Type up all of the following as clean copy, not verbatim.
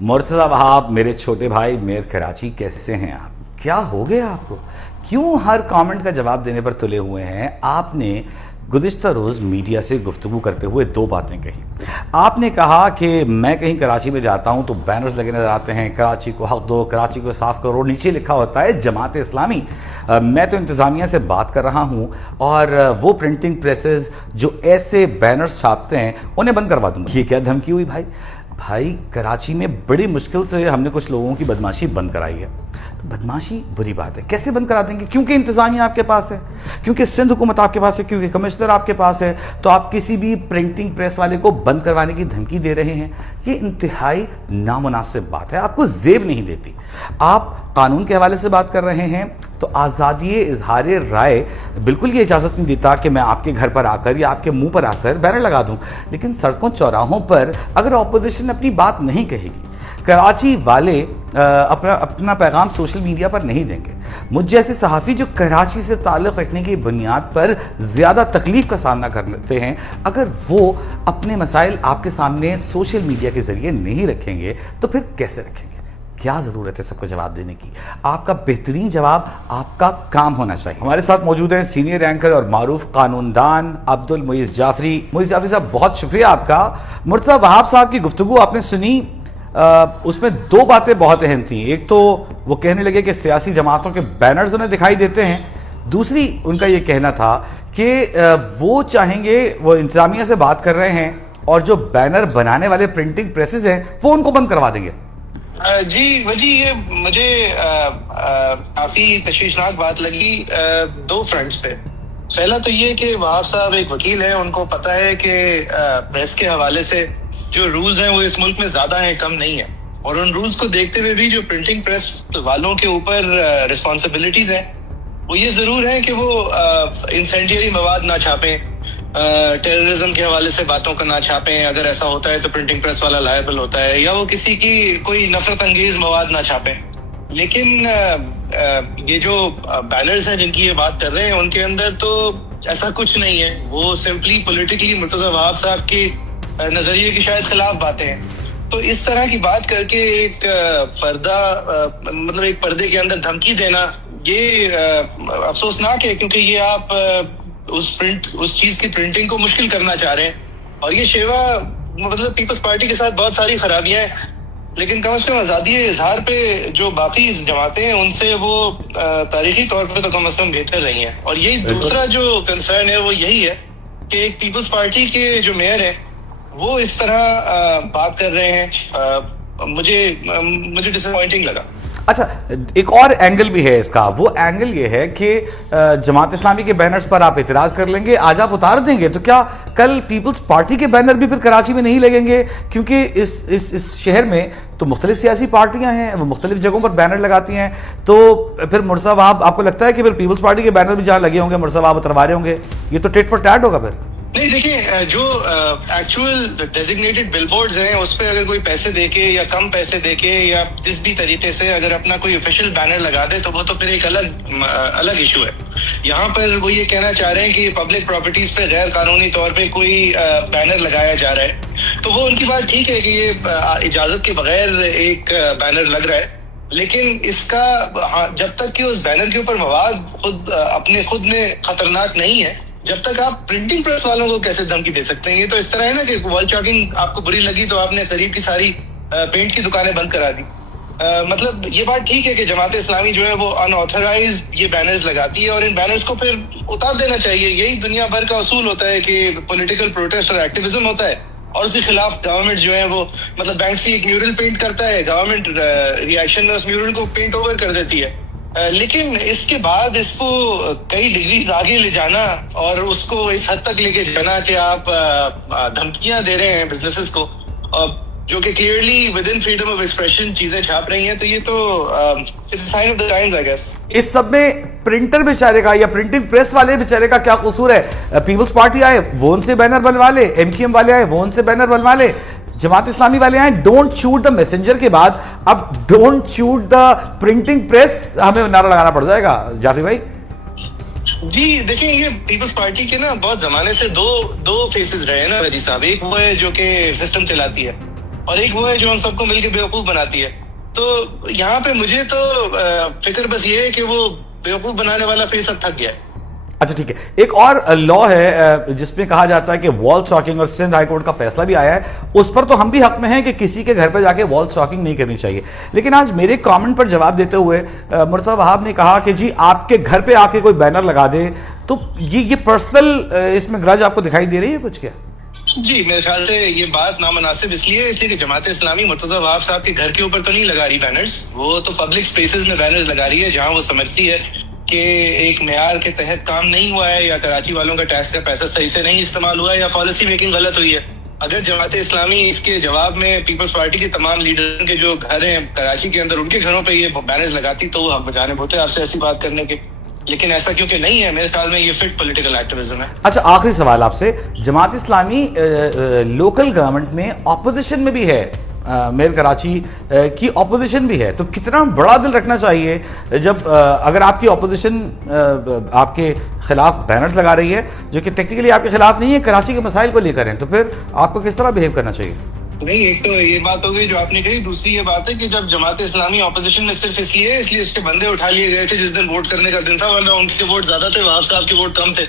مرتضی وہاب میرے چھوٹے بھائی میر کراچی، کیسے ہیں آپ؟ کیا ہو گیا آپ کو؟ کیوں ہر کامنٹ کا جواب دینے پر تلے ہوئے ہیں؟ آپ نے گزشتہ روز میڈیا سے گفتگو کرتے ہوئے دو باتیں کہی۔ آپ نے کہا کہ میں کہیں کراچی میں جاتا ہوں تو بینرز لگے نظر آتے ہیں، کراچی کو حق دو، کراچی کو صاف کرو، نیچے لکھا ہوتا ہے جماعت اسلامی۔ میں تو انتظامیہ سے بات کر رہا ہوں اور وہ پرنٹنگ پریسز جو ایسے بینرز چھاپتے ہیں انہیں بند کروا دوں گا۔ یہ کیا دھمکی ہوئی بھائی؟ کراچی میں بڑی مشکل سے ہم نے کچھ لوگوں کی بدماشی بند کرائی ہے، تو بدماشی بری بات ہے، کیسے بند کرا دیں گے؟ کیونکہ انتظامیہ آپ کے پاس ہے، کیونکہ سندھ حکومت آپ کے پاس ہے، کیونکہ کمشنر آپ کے پاس ہے، تو آپ کسی بھی پرنٹنگ پریس والے کو بند کروانے کی دھمکی دے رہے ہیں۔ یہ انتہائی نامناسب بات ہے، آپ کو زیب نہیں دیتی۔ آپ قانون کے حوالے سے بات کر رہے ہیں تو آزادی اظہار رائے بالکل یہ اجازت نہیں دیتا کہ میں آپ کے گھر پر آ کر یا آپ کے منہ پر آ کر بینر لگا دوں، لیکن سڑکوں چوراہوں پر اگر اپوزیشن اپنی بات نہیں کہے گی، کراچی والے اپنا پیغام سوشل میڈیا پر نہیں دیں گے، مجھ جیسے صحافی جو کراچی سے تعلق رکھنے کی بنیاد پر زیادہ تکلیف کا سامنا کرتے ہیں، اگر وہ اپنے مسائل آپ کے سامنے سوشل میڈیا کے ذریعے نہیں رکھیں گے تو پھر کیسے رکھیں گے؟ کیا ضرورت ہے سب کو جواب دینے کی؟ آپ کا بہترین جواب آپ کا کام ہونا چاہیے۔ ہمارے ساتھ موجود ہیں سینئر اینکر اور معروف قانون دان عبد المعیز جعفری۔ معیز جعفری صاحب، بہت شکریہ آپ کا۔ مرتضی وہاب صاحب کی گفتگو آپ نے سنی، اس میں دو باتیں بہت اہم تھیں۔ ایک تو وہ کہنے لگے کہ سیاسی جماعتوں کے بینرز انہیں دکھائی دیتے ہیں، دوسری ان کا یہ کہنا تھا کہ وہ چاہیں گے، وہ انتظامیہ سے بات کر رہے ہیں اور جو بینر بنانے والے پرنٹنگ پریسز ہیں وہ ان کو بند کروا دیں گے۔ جی وجی، یہ مجھے کافی تشویشناک بات لگی دو فرنٹس پہ۔ پہلا تو یہ کہ وہاب صاحب ایک وکیل ہیں، ان کو پتا ہے کہ پریس کے حوالے سے جو رولز ہیں وہ اس ملک میں زیادہ ہیں، کم نہیں ہیں، اور ان رولز کو دیکھتے ہوئے بھی جو پرنٹنگ پریس والوں کے اوپر رسپانسبلٹیز ہیں وہ یہ ضرور ہے کہ وہ انسینڈیری مواد نہ چھاپیں، ٹیررزم کے حوالے سے باتوں کو نہ چھاپیں، اگر ایسا ہوتا ہے تو پرنٹنگ پریس والا لائبل ہوتا ہے، یا وہ کسی کی کوئی نفرت انگیز مواد نہ چھاپیں۔ لیکن یہ جو بینرز ہیں جن کی یہ بات کر رہے ہیں ان کے اندر تو ایسا کچھ نہیں ہے، وہ سمپلی پولیٹیکلی مرتضی وہاب صاحب کے نظریے کی شاید خلاف باتیں ہیں۔ تو اس طرح کی بات کر کے ایک ایک پردے کے اندر دھمکی دینا، یہ افسوسناک ہے، کیونکہ یہ آپ اس چیز کی پرنٹنگ کو مشکل کرنا چاہ رہے ہیں، اور یہ شیوا پیپلز پارٹی کے ساتھ بہت ساری خرابیاں ہیں، لیکن کم از کم آزادی اظہار پہ جو باقی جماعتیں ہیں ان سے وہ تاریخی طور پہ تو کم از کم بہتر رہی ہیں۔ اور یہی دوسرا جو کنسرن ہے وہ یہی ہے کہ ایک پیپلز پارٹی کے جو میئر ہیں وہ اس طرح بات کر رہے ہیں، مجھے ڈس اپوائنٹنگ لگا۔ اچھا، ایک اور اینگل بھی ہے اس کا، وہ اینگل یہ ہے کہ جماعت اسلامی کے بینرز پر آپ اعتراض کر لیں گے، آج آپ اتار دیں گے، تو کیا کل پیپلز پارٹی کے بینر بھی پھر کراچی میں نہیں لگیں گے؟ کیونکہ اس شہر میں تو مختلف سیاسی پارٹیاں ہیں، وہ مختلف جگہوں پر بینر لگاتی ہیں، تو پھر مرتضی وہاب، آپ کو لگتا ہے کہ پھر پیپلز پارٹی کے بینر بھی جہاں لگے ہوں گے مرتضی وہاب اتروا رہے ہوں گے؟ یہ تو ٹیٹ فار ٹیٹ ہوگا پھر۔ نہیں، دیکھیں، جو ایکچوئل ڈیزگنیٹڈ بل بورڈز ہیں اس پہ اگر کوئی پیسے دے کے یا کم پیسے دے کے یا جس بھی طریقے سے اگر اپنا کوئی آفیشیل بینر لگا دے تو وہ تو پھر ایک الگ ایشو ہے۔ یہاں پر وہ یہ کہنا چاہ رہے ہیں کہ پبلک پراپرٹیز پہ غیر قانونی طور پہ کوئی بینر لگایا جا رہا ہے، تو وہ ان کی بات ٹھیک ہے کہ یہ اجازت کے بغیر ایک بینر لگ رہا ہے، لیکن اس کا جب تک کہ اس بینر کے اوپر مواد خود میں خطرناک نہیں ہے، جب تک آپ پرنٹنگ پریس والوں کو کیسے دھمکی دے سکتے ہیں؟ یہ تو اس طرح ہے نا کہ وال چاکنگ آپ کو بری لگی تو آپ نے قریب کی ساری پینٹ کی دکانیں بند کرا دی۔ یہ بات ٹھیک ہے کہ جماعت اسلامی جو ہے وہ ان آتھرائز یہ بینرز لگاتی ہے، اور ان بینرز کو پھر اتار دینا چاہیے۔ یہی دنیا بھر کا اصول ہوتا ہے کہ پولیٹیکل پروٹیسٹ اور ایکٹیویزم ہوتا ہے، اور اس کے خلاف گورنمنٹ جو ہے وہ بینکسی ایک میورل پینٹ کرتا ہے، گورنمنٹ ریئیکشن میں اس میورل کو پینٹ اوور کر دیتی ہے، لیکن اس کے بعد اس کو کئی ڈگریز آگے لے جانا اور اس کو اس حد تک لے کے جانا کہ آپ دھمکیاں دے رہے ہیں بزنسز کو، جو کہ clearly with in freedom of expression چیزیں چھاپ رہی ہیں، تو یہ تو sign of the times I guess. اس سب میں پرنٹر بیچارے کا یا پرنٹنگ پریس والے بیچارے کا کیا قصور ہے؟ پیپلز پارٹی آئے وہ ان سے بینر بنوا لے، ایم کیو ایم والے آئے وہ ان سے بینر بنوا لے، جماعت اسلامی والے آئے ڈونٹ شوٹ دا میسنجر کے بعد اب don't shoot the printing press, ہمیں نعرہ لگانا پڑ جائے گا۔ جعفری بھائی جی دیکھیں، یہ پیپلز پارٹی کے نا بہت زمانے سے دو فیسز رہے ہیں نا وجی صاحب۔ ایک وہ ہے جو کہ سسٹم چلاتی ہے، اور ایک وہ ہے جو ہم سب کو مل کے بیوقوف بناتی ہے. تو یہاں پہ مجھے تو فکر بس یہ ہے کہ وہ بیوقوف بنانے والا فیس اب تھک گیا ہے. اچھا ٹھیک ہے، ایک اور لا ہے جس میں کہا جاتا ہے کہ وال چاکنگ، اور سندھ ہائی کورٹ کا فیصلہ بھی آیا ہے اس پر، تو ہم بھی حق میں ہیں کہ کسی کے گھر پہ جا کے وال چاکنگ نہیں کرنی چاہیے. لیکن آج میرے کامنٹ پر جواب دیتے ہوئے مرتضیٰ وہاب نے کہا کہ جی آپ کے گھر پہ آ کے کوئی بینر لگا دے تو یہ پرسنل اس میں گرج آپ کو دکھائی دے رہی ہے کچھ کیا؟ جی میرے خیال سے یہ بات نامناسب اس لیے کہ جماعت اسلامی مرتضیٰ وہاب صاحب کے گھر کے اوپر تو نہیں لگا رہی بینرز، وہ تو پبلک سپیسز میں بینرز لگا رہی ہے جہاں وہ سمجھتی ہے کہ ایک معیار کے تحت کام نہیں ہوا ہے، یا کراچی والوں کا ٹیکس کا پیسہ صحیح سے نہیں استعمال ہوا ہے، یا پالیسی میکنگ غلط ہوئی ہے. اگر جماعت اسلامی اس کے جواب میں پیپلز پارٹی کے تمام لیڈر کے جو گھر ہیں کراچی کے اندر ان کے گھروں پہ یہ بینرز لگاتی تو وہ حق بجانب ہوتے آپ سے ایسی بات کرنے کے. لیکن ایسا کیونکہ نہیں ہے، میرے خیال میں یہ فٹ پولیٹیکل ایکٹیویزم ہے. اچھا آخری سوال آپ سے، جماعت اسلامی لوکل گورنمنٹ میں اپوزیشن میں بھی ہے، میئر کراچی کی اپوزیشن بھی ہے، تو کتنا بڑا دل رکھنا چاہیے جب اگر آپ کی اپوزیشن آپ کے خلاف بینرز لگا رہی ہے جو کہ ٹیکنیکلی آپ کے خلاف نہیں ہے، کراچی کے مسائل کو لے کر ہیں، تو پھر آپ کو کس طرح بہیو کرنا چاہیے؟ نہیں، ایک تو یہ بات ہو گئی جو آپ نے کہی، دوسری یہ بات ہے کہ جب جماعت اسلامی اپوزیشن میں صرف اس لیے اس کے بندے اٹھا لیے گئے تھے جس دن ووٹ کرنے کا دن تھا، ورنہ ان کے ووٹ زیادہ تھے، وہاب صاحب کے ووٹ کم تھے.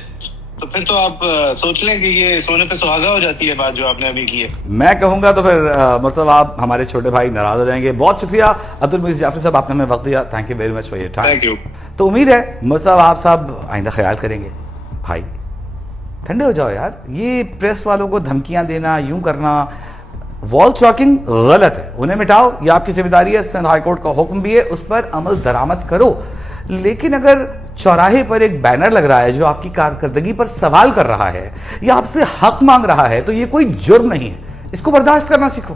تو پھر تو آپ سوچ لیں کہ یہ سونے پہ سہاگا ہو جاتی ہے بات جو آپ نے ابھی کی ہے. میں کہوں گا تو پھر مرتضیٰ آپ ہمارے چھوٹے بھائی ناراض ہو جائیں گے. بہت شکریہ عبدالمجید جعفری صاحب، آپ نے ہمیں وقت دیا. Thank you very much for your time. Thank you. تو امید ہے مرتضیٰ وہاب صاحب آئندہ خیال کریں گے. بھائی ٹھنڈے ہو جاؤ یار، یہ پریس والوں کو دھمکیاں دینا، یوں کرنا، وال چاکنگ غلط ہے، انہیں مٹاؤ، یہ آپ کی ذمہ داری ہے، سندھ ہائی کورٹ کا حکم بھی ہے، اس پر عمل درآمد کرو. لیکن اگر چوراہے پر ایک بینر لگ رہا ہے جو آپ کی کارکردگی پر سوال کر رہا ہے یا آپ سے حق مانگ رہا ہے تو یہ کوئی جرم نہیں ہے، اس کو برداشت کرنا سیکھو.